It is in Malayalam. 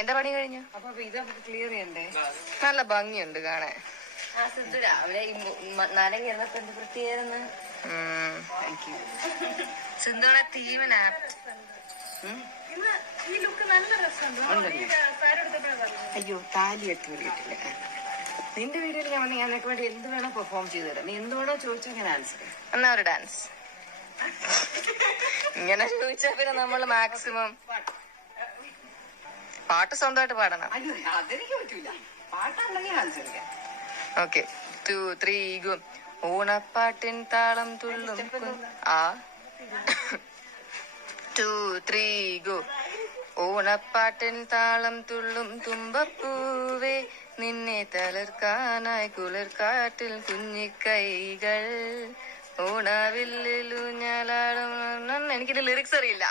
എന്റെ പണി കഴിഞ്ഞു. അപ്പൊ ഇത് ക്ലിയർ ചെയ്യണ്ടേ? നല്ല ഭംഗിയുണ്ട് കാണാൻ. ആ സിദ്ധു രാവിലെ നാരങ്ങ ഇരുന്നപ്പോ എന്ത് വൃത്തിയായിരുന്നു. സിന്ധുവിടെ തീവനാ. അയ്യോ താലി എത്തി വരികയിട്ടില്ല. നിന്റെ വീഡിയോയിൽ ഞാൻ വന്ന് ഞാൻ നിനക്ക് വേണ്ടി എന്ത് വേണോ പെർഫോം ചെയ്തു തരാം. നീ എന്ത് വേണോ ചോദിച്ചാൽ ഞാൻ ആൻസർ ചെയ്യാം. എന്നാ ഒരു ഡാൻസ്. ഇങ്ങനെ ചോദിച്ചാ പിന്നെ നമ്മൾ മാക്സിമം പാട്ട് സ്വന്തമായിട്ട് പാടണം. അയ്യോ അതെനിക്ക് പറ്റൂല. പാട്ടാണെങ്കിൽ ആൻസർ ചെയ്യാം. Okay 2, 3 go. ഓണപ്പാട്ടിൻ താളം തുള്ളും ആ 2, 3 ഗോ. ഓണപ്പാട്ടിൻ താളം തുള്ളും തുമ്പപ്പൂവേ നിന്നെ തളർക്കാനായി കുളിർക്കാട്ടിൽ കുഞ്ഞിക്കൈകൾ ഓണവില്ലൂഞ്ഞാലാടും. എനിക്കിന്റെ ലിറിക്സ് അറിയില്ല.